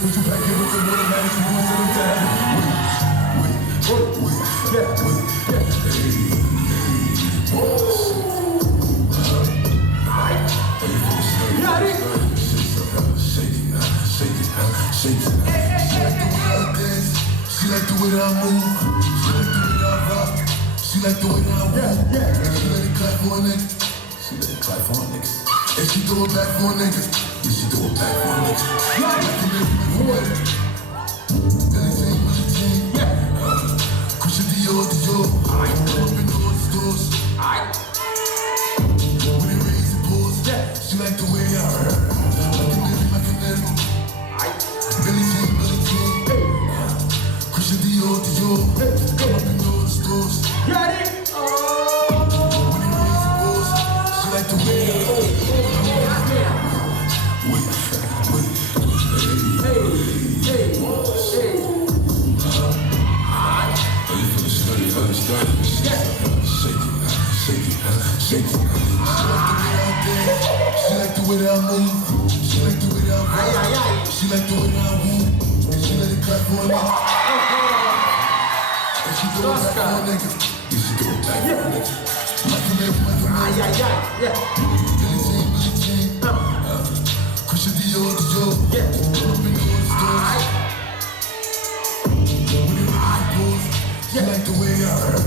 put you back in with the automatic, you won't settle down. Wait, Yarik! Shake it. She like the way that I move. She like the way that I rock. She like the way that I walk. She let it clap for a nigga. She let it clap for a nigga. And she throw it back for a nigga. Yeah, she throw it back for a nigga. Like a nigga, like a Billy Jean. Christian Dior. Come up in all the stores. When it rains and pours, she like the way I heard. Like a nigga. Billy Jean. Christian Dior. Come up in all the stores. Yarik! When it rains and pours, she like the way I heard. Shake it. She like the way that I move. She like the way that I rock. She like the way that I woo. And she let it clap for a nigga. And she throw it back for a nigga. Yeah, she throw it back for a nigga. Like a nigga. Billy Jean. Christian Dior. Come up in all the stores. When it rains and pours, she like the way I heard.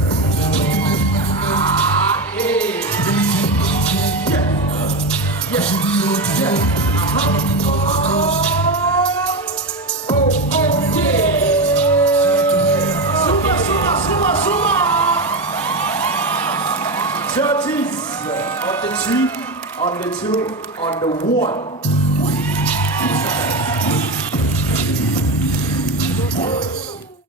Like a nigga. Billy Jean. Christian Dior. Come up in all the stores. Churches on the 3, on the 2, on the 1.